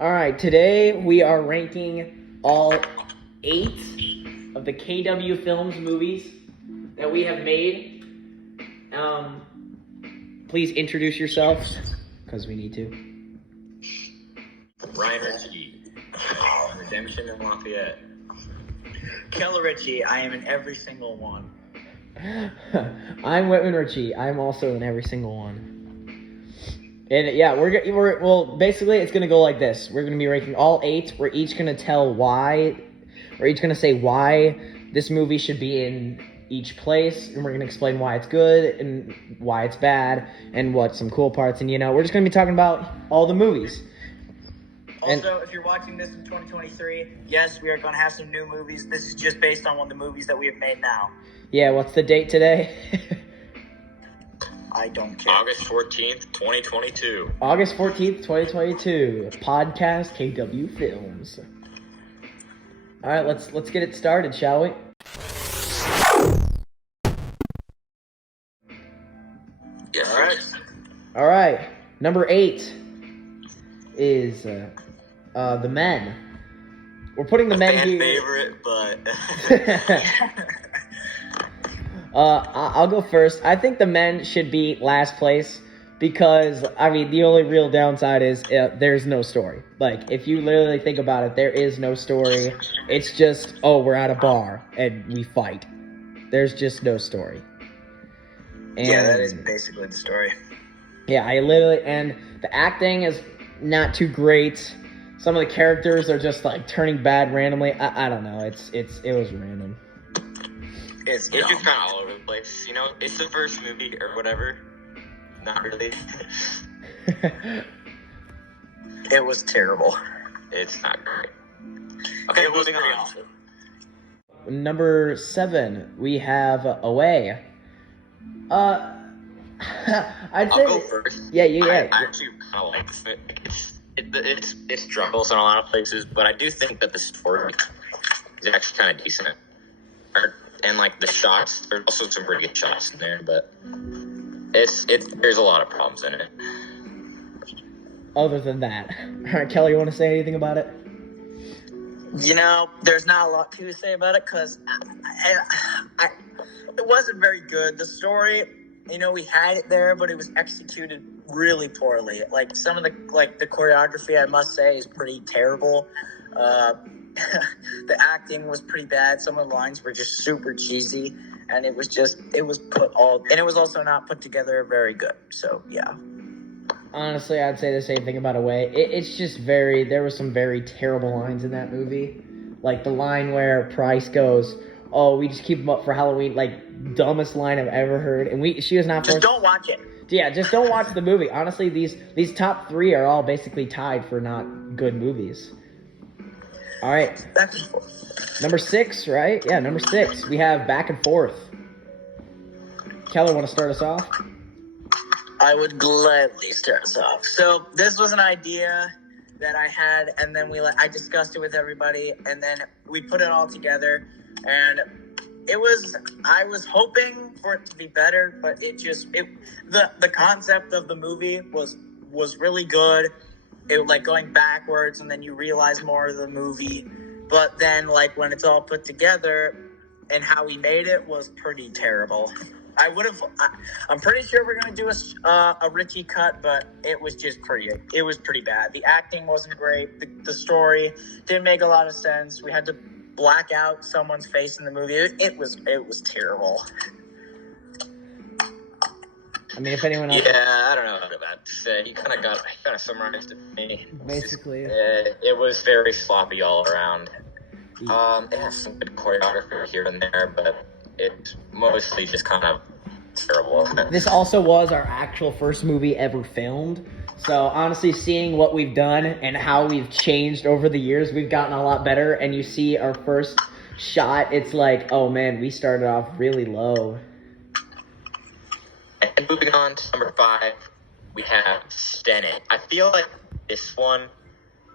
All right, today we are ranking all 8 of the KW Films movies that we have made. Please introduce yourselves, because we need to. Ryan Ritchie, Redemption in Lafayette. Keller Ritchie, I am in every single one. I'm Whitman Ritchie. I'm also in every single one. And yeah, we're basically it's gonna go like this. We're gonna be ranking all 8. We're each gonna tell why. We're each gonna say why this movie should be in each place, and we're gonna explain why it's good and why it's bad, and what some cool parts. And we're just gonna be talking about all the movies. Also, if you're watching this in 2023, yes, we are going to have some new movies. This is just based on one of the movies that we have made now. Yeah, what's the date today? I don't care. August 14th, 2022. August 14th, 2022. Podcast KW Films. All right, let's get it started, shall we? Yes. All right. Number 8 is The Men. We're putting The Men here. Favorite, but I'll go first. I think The Men should be last place because the only real downside is there's no story. Like, if you literally think about it, there is no story. It's just, we're at a bar and we fight. There's just no story. And yeah, that is basically the story. Yeah, and the acting is not too great. Some of the characters are just like turning bad randomly. I don't know. It was random. it's just kind of all over the place. It's the first movie or whatever. Not really. It was terrible. It's not great. Okay, moving on. Awesome. Number 7, we have Away. I'll go first. Yeah. I actually kind of like this. It's struggles in a lot of places, but I do think that the story is actually kind of decent. And like the shots, there's also some pretty good shots in there, but there's a lot of problems in it. Other than that, all right, Kelly, you want to say anything about it? There's not a lot to say about it because it wasn't very good. The story, we had it there, but it was executed really poorly. Like, some of the choreography, I must say, is pretty terrible. The acting was pretty bad. Some of the lines were just super cheesy, and it was also not put together very good. So, yeah. Honestly, I'd say the same thing about Away. It's just there were some very terrible lines in that movie. Like the line where Price goes, we just keep them up for Halloween. Like, dumbest line I've ever heard. And she was not Just don't watch it. Yeah, just don't watch the movie. Honestly, these top 3 are all basically tied for not good movies. All right. Number 6, right? Yeah, number 6. We have Back and Forth. Keller, want to start us off? I would gladly start us off. So this was an idea that I had, and then I discussed it with everybody, and then we put it all together, and I was hoping for it to be better, but the concept of the movie was really good. It like going backwards, and then you realize more of the movie, but then like when it's all put together and how we made it was pretty terrible. I'm pretty sure we're gonna do a Ritchie cut, but it was pretty bad. The acting wasn't great. The story didn't make a lot of sense. We had to black out someone's face in the movie. It was terrible. If anyone else... Yeah, I don't know what about to say. You kind of summarized it for me. Basically. It was very sloppy all around. It has some good choreography here and there, but it's mostly just kind of terrible. This also was our actual first movie ever filmed. So honestly, seeing what we've done and how we've changed over the years, we've gotten a lot better. And you see our first shot, it's like, oh man, we started off really low. And moving on to number 5, we have Stennett. I feel like this one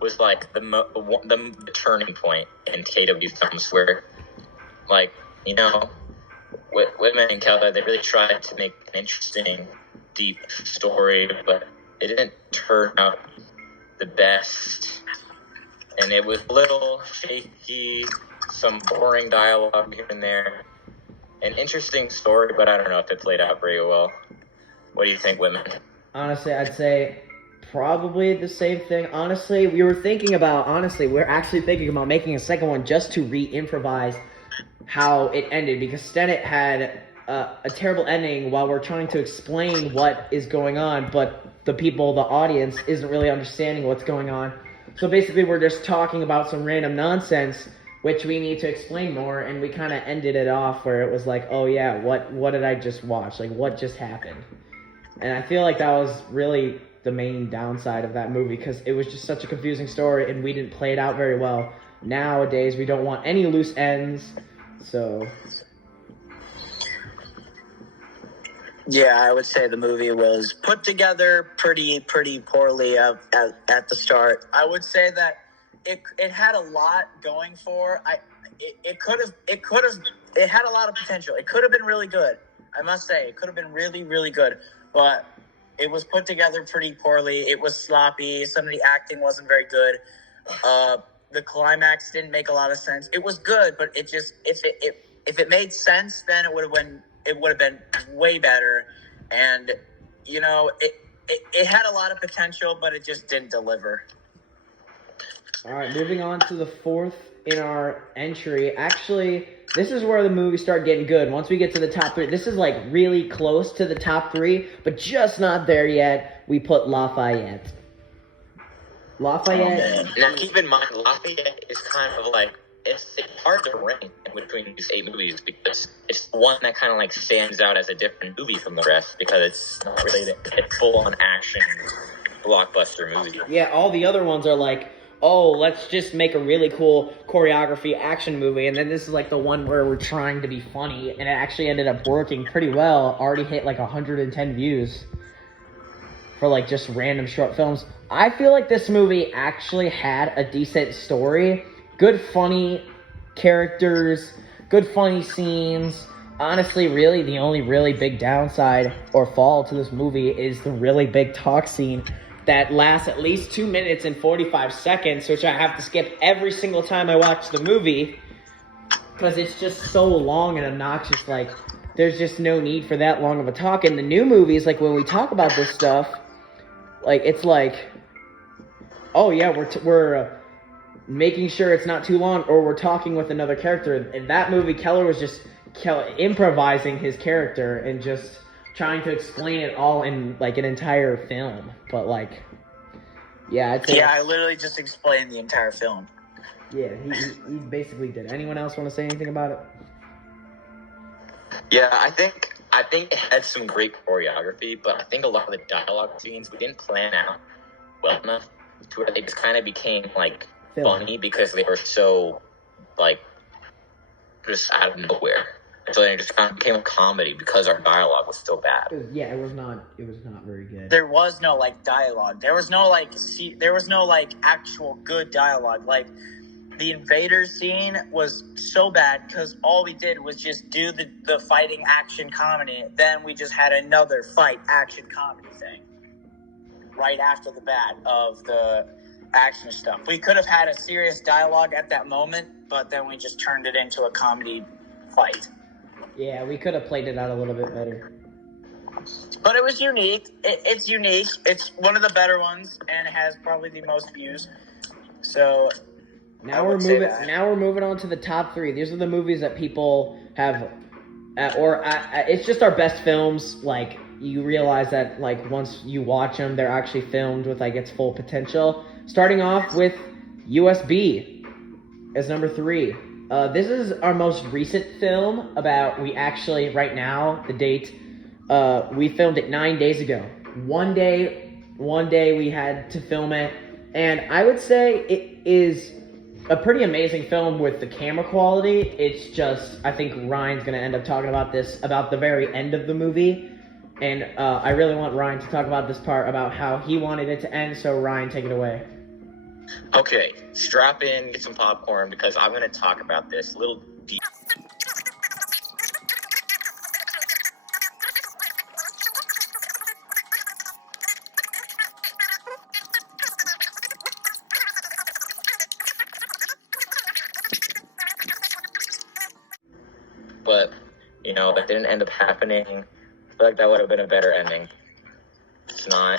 was like the turning point in KW Films where, like, Whitman and Keller, they really tried to make an interesting, deep story, but it didn't turn out the best. and it was a little shaky, some boring dialogue here and there. An interesting story, but I don't know if it played out very well. What do you think, Whitman? Honestly, I'd say probably the same thing. Honestly, we're actually thinking about making a second one just to re-improvise how it ended, because Tenet had a terrible ending while we're trying to explain what is going on, but the audience, isn't really understanding what's going on. So basically, we're just talking about some random nonsense, which we need to explain more, and we kind of ended it off where it was like, oh yeah, what did I just watch? Like, what just happened? And I feel like that was really the main downside of that movie, because it was just such a confusing story, and we didn't play it out very well. Nowadays, we don't want any loose ends, so... Yeah, I would say the movie was put together pretty poorly at the start. I would say that it had a lot going for. It had a lot of potential. It could have been really good. I must say, it could have been really good, but it was put together pretty poorly. It was sloppy. Some of the acting wasn't very good. The climax didn't make a lot of sense. It was good, but it just if it made sense, then it would have been way better. And it had a lot of potential, but it just didn't deliver. All right, moving on to the fourth in our entry. Actually, this is where the movies start getting good. Once we get to the top three, this is like really close to the top three, but just not there yet. We put Lafayette. Lafayette. Now, keep in mind, Lafayette is kind of like, it's hard to rank between these 8 movies, because it's the one that kind of like stands out as a different movie from the rest, because it's not really a full-on action blockbuster movie. Yeah, all the other ones are like, oh, let's just make a really cool choreography action movie, and then this is like the one where we're trying to be funny, and it actually ended up working pretty well. Already hit like 110 views for like just random short films. I feel like this movie actually had a decent story, good funny characters, good funny scenes. Honestly, really, the only really big downside or fall to this movie is the really big talk scene that lasts at least 2 minutes and 45 seconds, which I have to skip every single time I watch the movie, because it's just so long and obnoxious. Like, there's just no need for that long of a talk. In the new movies, like, when we talk about this stuff, like, it's like, oh yeah, we're making sure it's not too long, or we're talking with another character. In that movie, Keller was just improvising his character and just trying to explain it all in like an entire film. But like, yeah, I'd say yeah, I literally just explained the entire film. Yeah, he basically did. Anyone else want to say anything about it? Yeah, I think it had some great choreography, but I think a lot of the dialogue scenes we didn't plan out well enough to where they just kind of became like funny, because they were so like just out of nowhere. So it just kind of became a comedy because our dialogue was so bad. It was not very good. There was no like dialogue. There was no like actual good dialogue. Like, the invaders scene was so bad because all we did was just do the fighting action comedy. Then we just had another fight action comedy thing right after the bat of the action stuff. We could have had a serious dialogue at that moment, but then we just turned it into a comedy fight. Yeah, we could have played it out a little bit better. But it was unique. It's unique. It's one of the better ones, and it has probably the most views. So now we're moving on to the top 3. These are the movies that people have, it's just our best films. Like, you realize that like once you watch them, they're actually filmed with like its full potential. Starting off with USB as number 3. This is our most recent film we actually, right now, the date, we filmed it 9 days ago. One day we had to film it, and I would say it is a pretty amazing film with the camera quality. It's just, I think Ryan's going to end up talking about this, about the very end of the movie, and I really want Ryan to talk about this part, about how he wanted it to end, so Ryan, take it away. Okay, strap in, get some popcorn, because I'm going to talk about this a little deep. but that didn't end up happening. I feel like that would have been a better ending. It's not.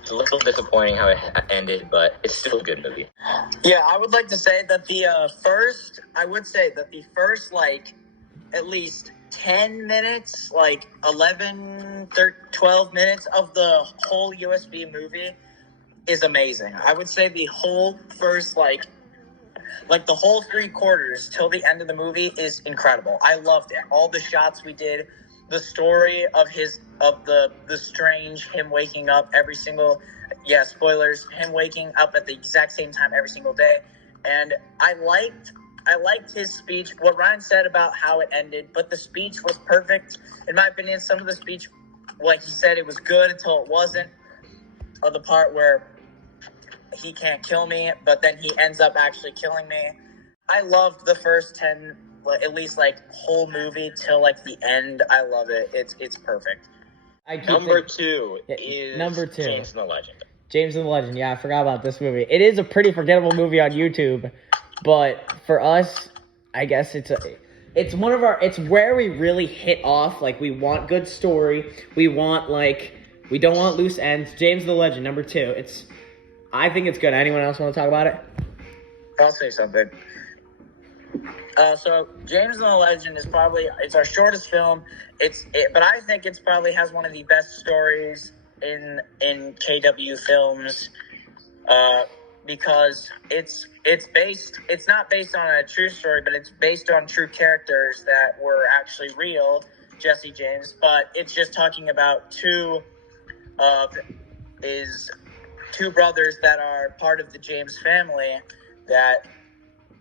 It's a little disappointing how it ended, but it's still a good movie. Yeah, I would like to say that the first, like, at least 10 minutes, like 11, 12 minutes of the whole USB movie is amazing. I would say the whole first, like the whole 3/4 till the end of the movie is incredible. I loved it. All the shots we did, the story of the strange, him waking up every single, spoilers, him waking up at the exact same time every single day. And I liked his speech, what Ryan said about how it ended, but the speech was perfect. In my opinion, some of the speech, like he said, it was good until it wasn't. Or the part where he can't kill me, but then he ends up actually killing me. I loved the first 10, at least, like, whole movie till, like, the end. I love it. It's perfect. Number two is James and the Legend. James and the Legend. Yeah, I forgot about this movie. It is a pretty forgettable movie on YouTube, but for us, I guess it's where we really hit off. Like, we want good story. We don't want loose ends. James and the Legend, number 2. I think it's good. Anyone else want to talk about it? I'll say something. So James and the Legend is it's our shortest film. But I think it's probably has one of the best stories in KW films, because it's not based on a true story, but it's based on true characters that were actually real, Jesse James. But it's just talking about two brothers that are part of the James family, that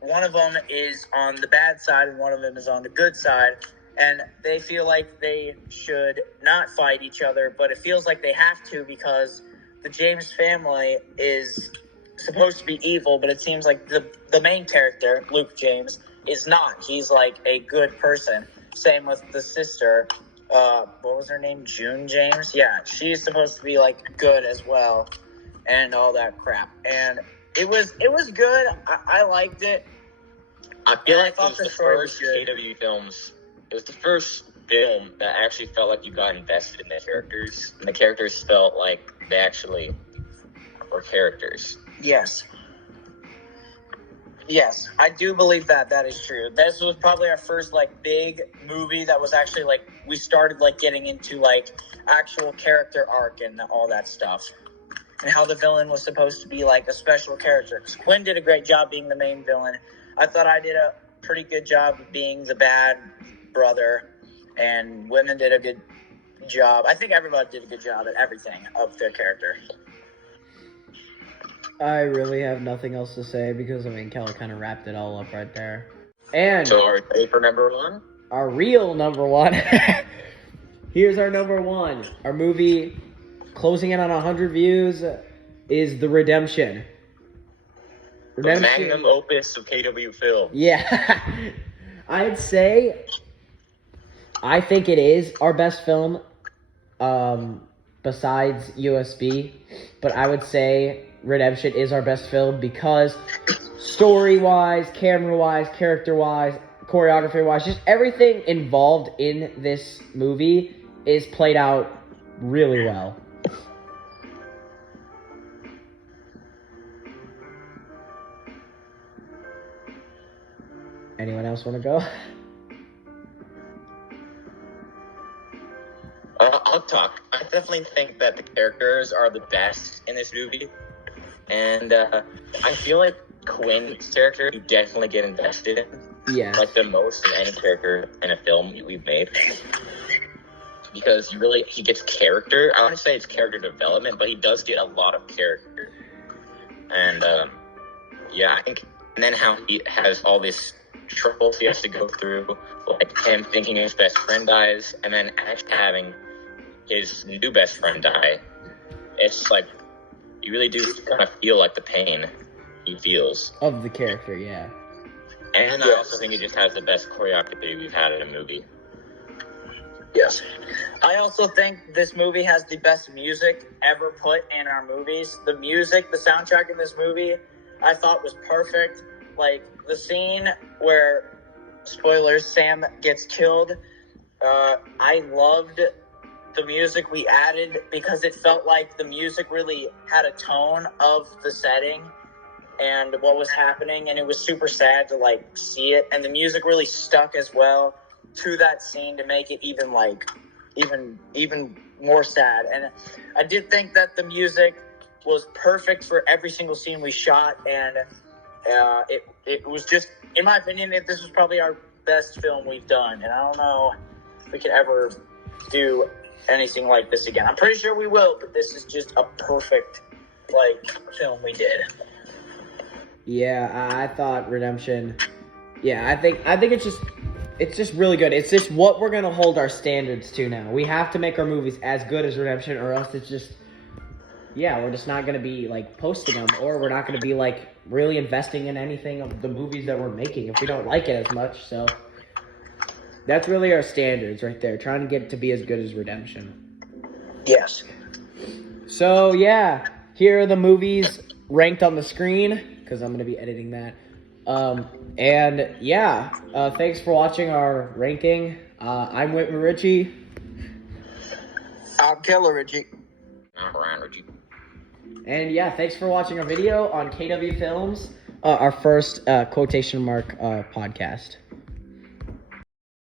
one of them is on the bad side and one of them is on the good side, and they feel like they should not fight each other, but it feels like they have to, because the James family is supposed to be evil, but it seems like the main character, Luke James, is not. He's like a good person. Same with the sister, what was her name? June James? Yeah, she's supposed to be like good as well, and all that crap. And it was good. I liked it. I feel like it was the first KW films. It was the first film that actually felt like you got invested in the characters, and the characters felt like they actually were characters. Yes, I do believe that is true. This was probably our first, like, big movie that was actually, like, we started, like, getting into, like, actual character arc and all that stuff, and how the villain was supposed to be, like, a special character. Because Quinn did a great job being the main villain. I thought I did a pretty good job of being the bad brother, and women did a good job. I think everybody did a good job at everything of their character. I really have nothing else to say, because, Kelly kind of wrapped it all up right there. And so are we ready for number 1? Our real number 1. Here's our number 1. Our movie closing in on 100 views is The Redemption. The magnum opus of KW film. Yeah. I think it is our best film, besides USB, but I would say Redemption is our best film because story-wise, camera-wise, character-wise, choreography-wise, just everything involved in this movie is played out really well. Anyone else want to go? I'll talk. I definitely think that the characters are the best in this movie. And I feel like Quinn's character, you definitely get invested in. Yeah. Like the most of any character in a film we've made. Because he gets character. I want to say it's character development, but he does get a lot of character. And I think, and then how he has all this troubles he has to go through, like him thinking his best friend dies, and then actually having his new best friend die. It's like, you really do kind of feel like the pain he feels. Of the character, yeah. And I also think it just has the best choreography we've had in a movie. Yes. I also think this movie has the best music ever put in our movies. The music, the soundtrack in this movie, I thought was perfect. Like, the scene where spoilers, Sam gets killed. I loved the music we added because it felt like the music really had a tone of the setting and what was happening, and it was super sad to like see it, and the music really stuck as well to that scene to make it even more sad. And I did think that the music was perfect for every single scene we shot, and it was just, in my opinion, this was probably our best film we've done, and I don't know if we could ever do anything like this again. I'm pretty sure we will, but this is just a perfect film we did. Yeah, I thought Redemption. Yeah, I think it's just really good. It's just what we're gonna hold our standards to now. We have to make our movies as good as Redemption, or else it's just, yeah, we're just not gonna be like posting them, or we're not gonna be like really investing in anything of the movies that we're making if we don't like it as much. So that's really our standards right there, trying to get it to be as good as Redemption. Yes. So yeah, here are the movies ranked on the screen, because I'm going to be editing that. And yeah, thanks for watching our ranking. I'm Whitman Ritchie. I'm Keller Ritchie. I'm Brian Ritchie. And yeah, thanks for watching our video on KW Films, our first quotation mark podcast.